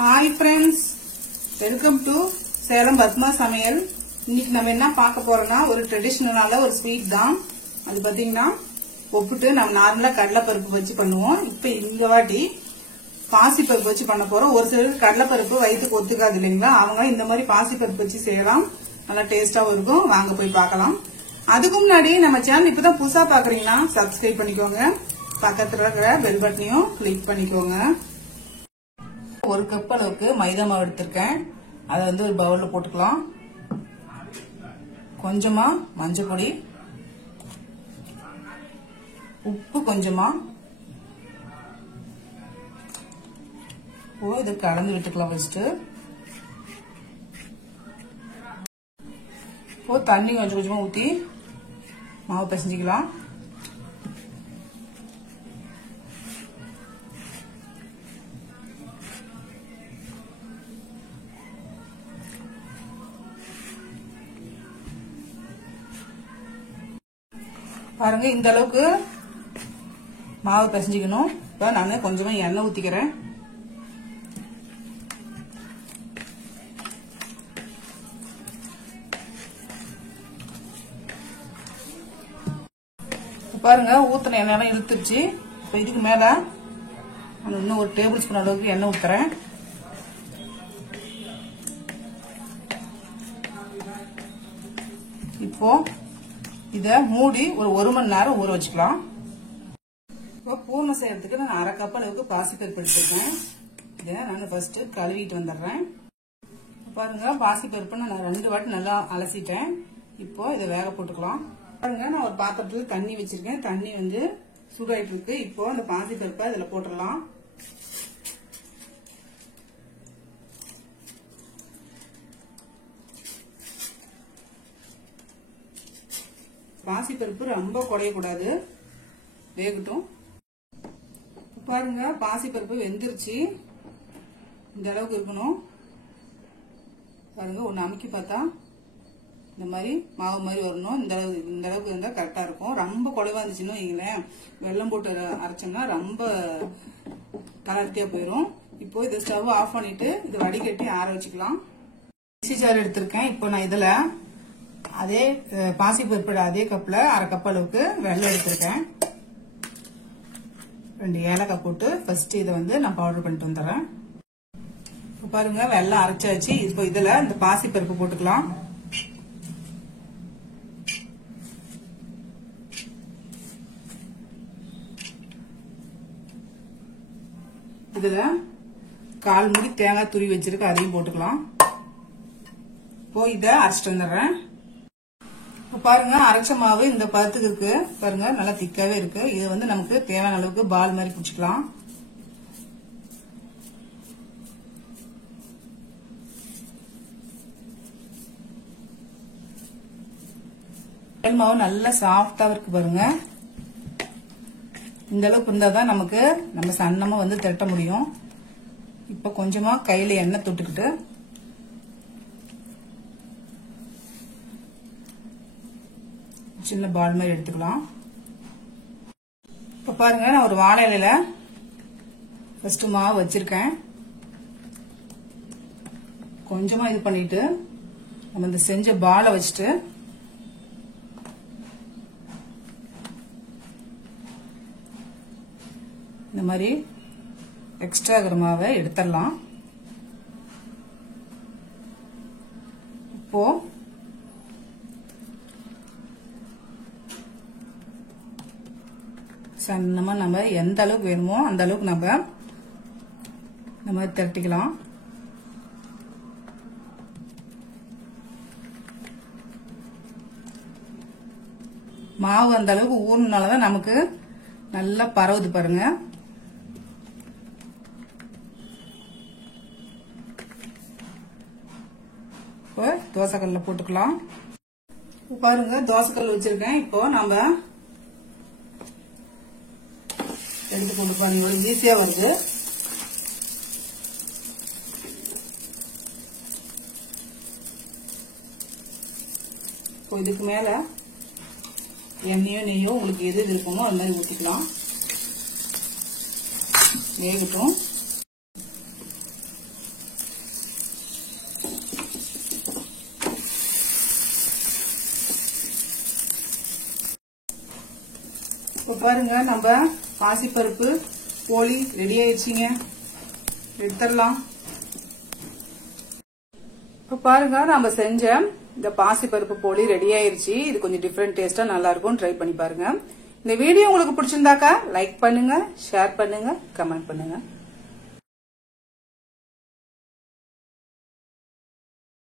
Hi friends, welcome to Salem Padma சமையல். இன்னைக்கு நம்ம என்ன பார்க்க போறோம்னா ஒரு ட்ரெடிஷனலான ஒரு ஸ்வீட் தான். அது பாத்தீங்கன்னா ஒப்புட்டு நம்ம நார்மலா கடலை பருப்பு வச்சு பண்ணுவோம். இப்போ இந்த வாட்டி பாசி பருப்பு வச்சு பண்ண போறோம். ஒரு சிலருக்கு கடலை பருப்பு வயிற்றுக்கு ஒத்துக்காது இல்லைங்களா, அவங்க இந்த மாதிரி பாசி பருப்பு வச்சு செய்யலாம். நல்லா டேஸ்டாவும் இருக்கும். வாங்க போய் பார்க்கலாம். அதுக்கு முன்னாடி நம்ம சேனல் இப்பதான் புதுசா பாக்குறீங்கன்னா சப்ஸ்கிரைப் பண்ணிக்கோங்க. பக்கத்துல இருக்கிற பெல் பட்டனையும் கிளிக் பண்ணிக்கோங்க. ஒரு கப் அளவுக்கு மைதா மாவு எடுத்திருக்கேன். அதை ஒரு பவுல்ல போட்டுக்கலாம். கொஞ்சமா மஞ்சள் பொடி, உப்பு கொஞ்சமா, இதை கலந்து விட்டுக்கலாம். ஃபர்ஸ்ட் தண்ணி கொஞ்சம் கொஞ்சமா ஊத்தி மாவு பிசைஞ்சிக்கலாம். பாருங்க, இந்த அளவுக்கு மாவு பிசைஞ்சிக்கணும். இப்ப நான் கொஞ்சமா எண்ணெய் ஊத்திக்கிறேன். பாருங்க, ஊத்தின எண்ணெய் இழுத்துருச்சு. இப்ப இதுக்கு மேல நான் இன்னும் ஒரு டேபிள் ஸ்பூன் அளவுக்கு எண்ணெய் ஊத்துறேன். இப்போ இத மூடி ஒரு மணி நேரம் ஊற வச்சுக்கலாம். இப்போ பூர்ணம் செய்யறதுக்கு நான் அரை கப் அளவுக்கு பாசிப்பருப்பு எடுத்துருக்கேன். இதை நான் ஃபர்ஸ்ட் கழுவிட்டு வந்துடுறேன். பாருங்க, பாசிப்பருப்பு நான் 2 வாட்டி நல்லா அலசிட்டேன். இப்போ இதை வேக போட்டுக்கலாம். பாருங்க, நான் ஒரு பாத்திரத்துல தண்ணி வச்சிருக்கேன். தண்ணி சூடாயிட்டு இருக்கு. இப்போ அந்த பாசிப்பருப்பை இதுல போட்டுடலாம். பாசிப்பருப்பு ரொம்ப குறையக்கூடாது, வேகட்டும். பாருங்க, பாசிப்பருப்பு வெந்துருச்சு. இந்த அளவுக்கு இருக்கணும். பாருங்க, ஒன்னு அமுக்கி பார்த்தா இந்த மாதிரி மாவு மாதிரி வரணும். இந்த அளவுக்கு இருந்தா கரெக்டா இருக்கும். ரொம்ப குறைவா இருந்துச்சுன்னு வைங்களேன், வெல்லம் போட்டு அரைச்சோம்னா ரொம்ப கலர்த்தியா போயிடும். இப்போ இதை ஸ்டவ் ஆஃப் பண்ணிட்டு இது வடிகட்டி ஆற வச்சுக்கலாம். மிக்ஸி ஜார் எடுத்திருக்கேன். இப்போ நான் இதுல அதே பாசிப்பருப்பு அதே கப்ல அரை கப் அளவுக்கு வெல்லம் எடுத்திருக்கேன். 2 ஏலக்காய் போட்டு ஃபர்ஸ்ட் இதை நான் பவுடர் பண்ணிட்டு வந்துடுறேன். இப்போ பாருங்க, வெல்லம் அரைச்சாச்சு. இப்போ இதுல இந்த பாசிப்பருப்பு போட்டுக்கலாம். இதுல 1/4 மூடி தேங்காய் துருவி வச்சிருக்கு, அதையும் போட்டுக்கலாம். இப்போ இதை அரைச்சிட்டு வந்துடுறேன். பாருங்க, அரைச்ச மாவு இந்த பதத்துக்கு இருக்கு. பாருங்க, நல்லா திக்காவே இருக்கு. இது நமக்கு தேவையான அளவுக்கு பால் மாதிரி பிடிச்சிக்கலாம். மாவு நல்லா சாஃப்டா இருக்கு. பாருங்க, இந்த அளவுக்கு இருந்தாதான் நமக்கு நம்ம சன்னமா திரட்ட முடியும். இப்ப கொஞ்சமா கையில எண்ணெய் தொட்டுக்கிட்டு சின்ன பால் மாதிரி எடுத்துக்கலாம். இப்ப பாருங்க, நான் ஒரு வாழை இலையில ஃபர்ஸ்ட் மாவு வச்சிருக்கேன். கொஞ்சமா இது பண்ணிட்டு நம்ம இந்த செஞ்ச பாலை வச்சுட்டு இந்த மாதிரி எக்ஸ்ட்ரா இருக்கிற மாவை எடுத்துடலாம். இப்போ சன்னமா நம்ம எந்த அளவுக்கு வேணுமோ அந்த அளவுக்கு நம்ம திரட்டிக்கலாம். மாவு அந்த அளவுக்கு ஊறினாலதான் நமக்கு நல்லா பரவுது. பாருங்க, இப்போ தோசைக்கல்ல போட்டுக்கலாம். பாருங்க, தோசைக்கல் வச்சிருக்கேன். இப்போ நம்ம எடுத்து போட்டு பாருங்க, ஈஸியா வருது. இப்போ இதுக்கு மேல எண்ணெயோ நெய்யோ உங்களுக்கு எது இருக்குமோ அது மாதிரி ஊற்றிக்கலாம். வேகட்டும். இப்போ பாருங்க நம்ம பாசிப்பருப்பு போலி ரெடி ஆயிடுச்சுங்க. எடுத்துடலாம். இப்ப பாருங்க நம்ம செஞ்ச இந்த பாசிப்பருப்பு போலி ரெடி ஆயிருச்சு. இது கொஞ்சம் டிஃபரெண்ட் டேஸ்டா நல்லா இருக்கும். ட்ரை பண்ணி பாருங்க. இந்த வீடியோ உங்களுக்கு பிடிச்சிருந்தாக்கா லைக் பண்ணுங்க, ஷேர் பண்ணுங்க, கமெண்ட் பண்ணுங்க.